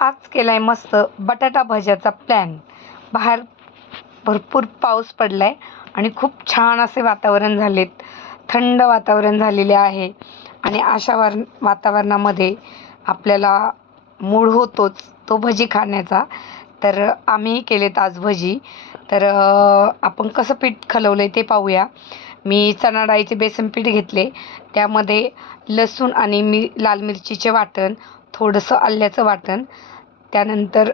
आज केलाय मस्त बटाटा भज्याचा प्लॅन। बाहेर भरपूर पाऊस पडलाय आणि खूप छान असे वातावरण झालेत, थंड वातावरण झालेले आहे आणि अशा वातावरणामध्ये आपल्याला मूड होतोच तो भजी खाण्याचा। तर आम्ही केलेत आज भजी। तर आपण कसं पीठ खलवलंय ते पाहूया। मी चणा डाळीचे बेसन पीठ घेतले, त्यामध्ये लसूण आणि लाल मिरचीचे वाटण, थोडंसं आल्याचं वाटण, त्यानंतर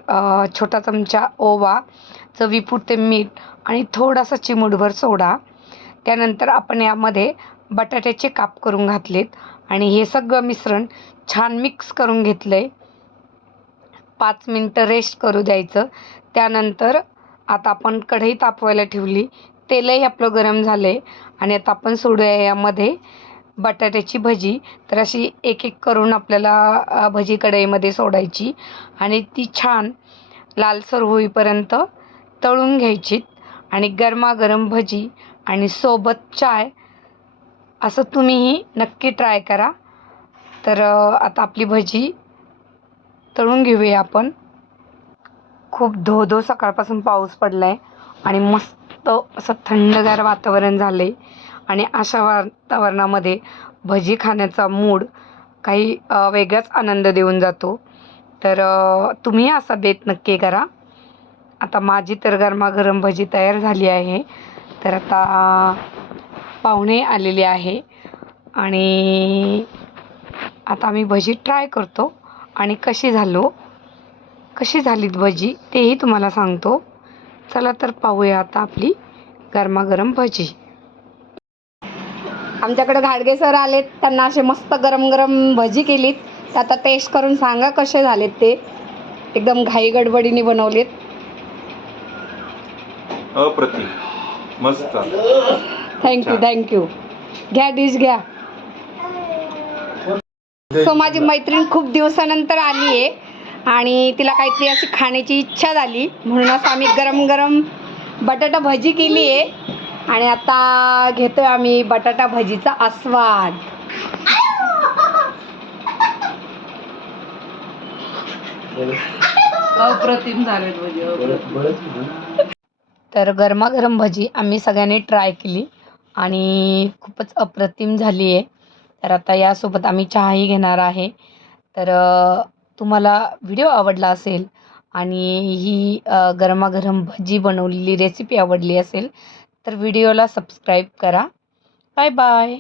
छोटा चमचा ओवा, चवीपुरते मीठ आणि थोडासा चिमूटभर सोडा। त्यानंतर आपण यामध्ये बटाट्याचे काप करून घातलेत आणि हे सगळं मिश्रण छान मिक्स करून घेतलंय। 5 मिनटं रेस्ट करू द्यायचं। त्यानंतर आता आपण कढई तापवायला ठेवली, तेलही आपलं गरम झालंय आणि आता आपण सोडूया यामध्ये बटाट्याची भजी। तर अशी एक एक करून आपल्याला भजी कढईमध्ये सोडायची आणि ती छान लालसर होईपर्यंत तळून घ्यायची आणि गरमागरम भजी आणि सोबत चाय, असं तुम्हीही नक्की ट्राय करा। तर आता आपली भजी तळून घेऊया आपण। खूप धो सकाळपासून पाऊस पडलाय आणि मस्त असं थंडगार वातावरण झालंय आणि अशा वातावरणामध्ये भजी खाण्याचा मूड काही वेगळाच आनंद देऊन जातो। तर तुम्ही असा बेत नक्की करा। आता माझी तर गरमागरम भजी तयार झाली आहे। तर आता पाहुणे आलेले आहे आणि आता आम्ही भजी ट्राय करतो आणि कशी झालीत भजी तेही तुम्हाला सांगतो। चला तर पाहूया आता आपली गरमागरम भजी। आमच्याकडे घाडगे सर आलेत, त्यांना असे मस्त गरम गरम भजी केलीत। तर आता टेस्ट करून सांगा कसे झालेत ते। एकदम घाई गडबडीने बनवलेत। अप्रतिम, मस्त। थँक्यू। घ्या डिश घ्या। सो माझी मैत्रीण खूप दिवसानंतर आली आहे आणि तिला काहीतरी अशी खाण्याची इच्छा झाली, म्हणूनच आम्ही गरम गरम बटाटा भजी केली आहे आणि आता घेतोय आम्ही बटाटा भजीचा आस्वाद। अप्रतिम झाले भजी। तर गरमागरम भजी आम्ही सगळ्यांनी ट्राय केली आणि खूपच अप्रतिम झाली आहे। तर आता यासोबत आम्ही चहाही घेणार आहे। तर तुम्हाला व्हिडिओ आवडला असेल आणि ही गरमागरम भजी बनवलेली रेसिपी आवडली असेल तर व्हिडिओला सबस्क्राईब करा। Bye bye.